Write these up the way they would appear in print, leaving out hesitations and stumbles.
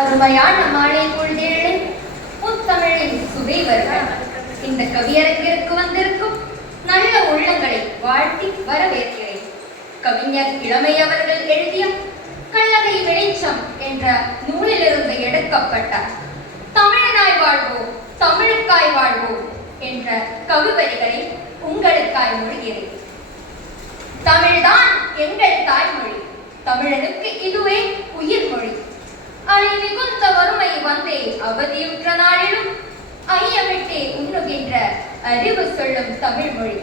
அருமையான மாலை பொழுதேழு முத்தமிழின் சுவை வருக. இந்த கவியரங்கிற்கு வந்திருக்கும் நல்ல உள்ளங்களை வாழ்த்தி வரவேற்கிறேன். கவிஞர் இளமை அவர்கள் எழுதிய கல்லறை வெளிச்சம் என்ற நூலிலிருந்து எடுக்கப்பட்ட தமிழனாய் வாழ்வோம் தமிழுக்காய் வாழ்வோம் என்ற கவிவரிகளை உங்களுக்காய் மொழிகிறேன். தமிழ்தான் எங்கள் தாய்மொழி, தமிழனுக்கு இதுவே உயிர் மொழி. அலை மிகுந்த வறுமை வந்தே அவதியுற்ற நாளிலும் ஐயமிட்டே உண்ணுகின்ற அறிவு சொல்லும் தமிழ் மொழி.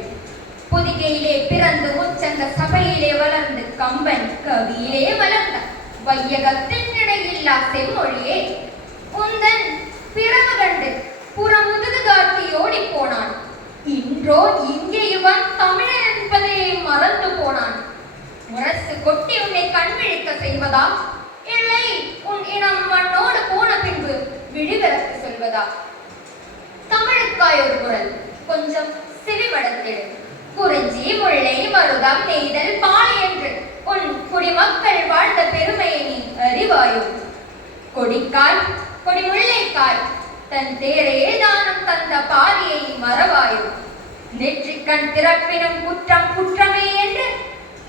பொதிகையிலே பிறந்து உச்சந்த சபையிலே வளர்ந்து கம்பன் கவியிலே வளர்ந்த வையகத்தின் இடையில்லா செம்மொழியே உந்தன் பிறகு கண்டு புறமுதுகு காட்டி ஓடி போனான். இன்றோ இங்கே இவன் தமிழன் என்பதே மறந்து போனான். முரசு கொட்டி உன்னை கண்விழிக்க செய்வதா, இல்லை உன் இனம் மண்ணோடு போன பின்பு விழிவிறக்கு சொல்வதா? தமிழுக்காய் ஒரு குரல் கொஞ்சம் செவிமடத்திடு. குறிஞ்சி முல்லை மருதம் நெய்தல் பாலை என்று உன் குடிமக்கள் வாழ்ந்த பெருமையை நீ அறிவாயோ? கொடிக்காய் கொடி முல்லைக்காய் தன் தேரே தானம் தந்த பாரியை மறவாயோ? நெற்றிக்கண் திறப்பினும் குற்றம் குற்றமே என்று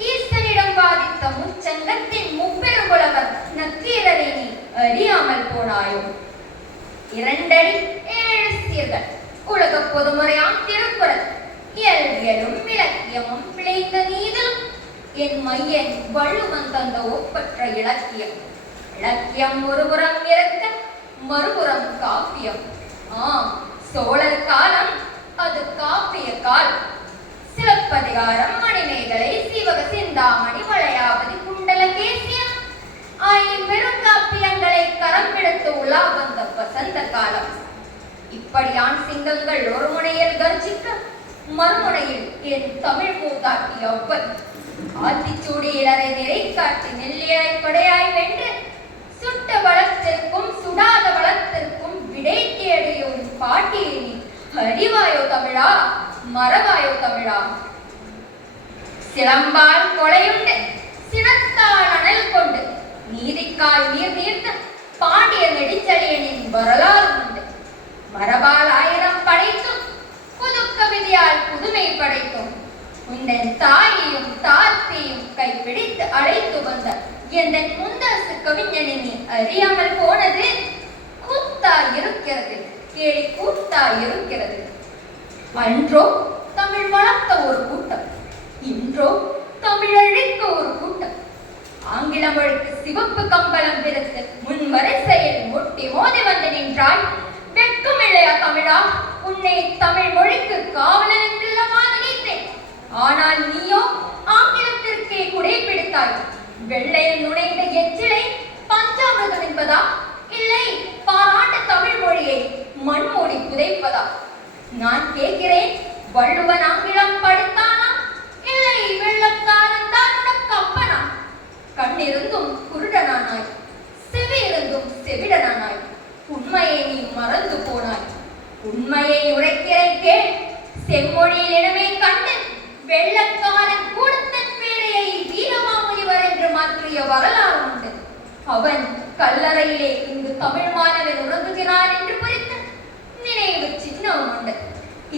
ஈஸ்வரிடம் வாதித்த முச்சங்கத்தின் முப்பெருங்குலவர் நக்கீரரை நீ அறியாமல் போனாயோ? 2 அடி 7 சீர்கள் உலக பொதுமுறையாம் திருக்குறள் இயல்பியலும் இலக்கியமும் விளைந்த நீதலும் என் மையன் வள்ளுவன் தந்த ஒப்பற்ற இலக்கியம். இலக்கியம் ஒருபுறம் இருக்க மறுபுறம் காப்பியம். ஆம், சோழர் காலம் அது காப்பிய காலம். சிலப்பதிகாரம் மணிமேகலை சீவக சிந்தாமணி வளையாபதி குண்டலகேசியம் பெருங்காப்பியங்களை கரம் பிடித்து உலா வந்த வசந்த காலம். இப்படியான் சிங்கங்கள் ஒரு முனையில் கர்ஜிக்க மறுமுனையில் என் தமிழ் மூதாட்டி அவ்வன் ஆத்திச்சூடி இளரை நிறை காட்டி நெல்லியாய் கொடையாய் வென்று சுட்ட வளத்திற்கும் சுடாத வளத்திற்கும் விடை தேடியும் பாட்டியை நீ அறிவாயோ தமிழா, மறவாயோ தமிழா? சிலம்பால் கொலையுண்டு சினத்தால் அனல் கொண்டு நீதிக்காய் நீர் நீர்த்த பாண்டிய நெடுஞ்செழியனின் வரலாறு உண்டு. மரபால் 1000 படைத்தும் புது கவிதையால் புதுமை படைத்தும் உந்தன் தாயையும் தாத்தையும் கைப்பிடித்து அழைத்து வந்த எந்த முந்தரசு கவிஞனை நீ அறியாமல் போனது கூத்தா இருக்கிறது, கேலி கூத்தா இருக்கிறது. அன்றோ தமிழ் வளர்த்த ஒரு கூட்டம், இன்றோ தமிழ் அழிக்க ஒரு கூட்டம். ஆங்கில மொழிக்கு சிவப்பு கம்பளம் விரித்து முன் வரிசையில் முட்டி மோதி வந்து நின்றாய். வெட்கம் இல்லையா தமிழா? உன்னை தமிழ் மொழிக்கு காவலன் என்றெல்லாம் நினைத்தேன். ஆனால் நீயோ ஆங்கிலத்திற்கே குடை பிடித்தாய். வெள்ளையில் நுழைந்த எச்சிலை பஞ்சாமிர்தம் என்பதா, இல்லை பாராட்டு தமிழ் மொழியை மண்மூடி புதைப்பதா? நான் கேட்கிறேன், வள்ளுவன் ஆங்கிலம் படித்தானா, இல்லை வெள்ளக்காரன் தான் உனக்கு அப்பனா? கண்ணிருந்தும் குருடனானாய், செவி இருந்தும் செவிடனானாய். உண்மையை நீ மறந்து போனாய். உண்மையை உரைக்கிறேன் கேள். செம்மொழியில் இடமே கண்டு வெள்ளக்காரன் கூடத்தன் பேரையை வீரமாமுனிவர் என்று மாற்றிய வரலாறு உண்டு. அவன் கல்லறையிலே இங்கு தமிழ் மாணவன் உறங்குகிறான் என்று குறித்த நினைவு சின்னமும் உண்டு.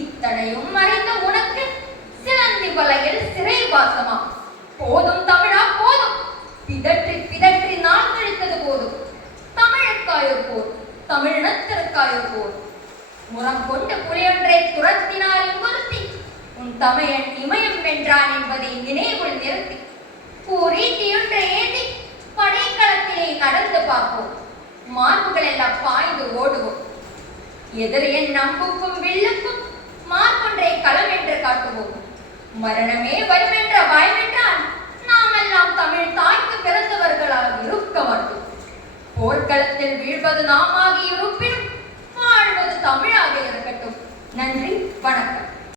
இத்தனையும் மறைந்த உனக்கு சிலந்தி வலையில் சிறைவாசமா? போதும் தமிழா போதும், பிதற்றி பிதற்றி நான் கழித்தது போதும். தமிழுக்காயொரு போர், தமிழினத்திற்காயொரு போர். முறம் கொண்டு புலியொன்றை துரத்தினார் இங்கொருத்தி, உன் தமையன் இமயம் வென்றான் என்பதை நினைவுள் நிறுத்தி பூரீட்டியொன்றை ஏந்தி படைக்களத்திலே நடந்து பார்ப்போம். மார்புகள் எல்லாம் பாய்ந்து ஓடுவோம். எதிரியின் நம்புக்கும் வில்லுக்கும் மார்பொன்றை களம் என்று காட்டுவோம். மரணமே வருமென்ற பயமென்றால் நாம் எல்லாம் தமிழ் தாய்க்கு பிறந்தவர்களால் இருக்க மாட்டோம். போர்க்களத்தில் வீழ்வது நாம் ஆகி இருப்பினும் வாழ்வது தமிழாக இருக்கட்டும். நன்றி, வணக்கம்.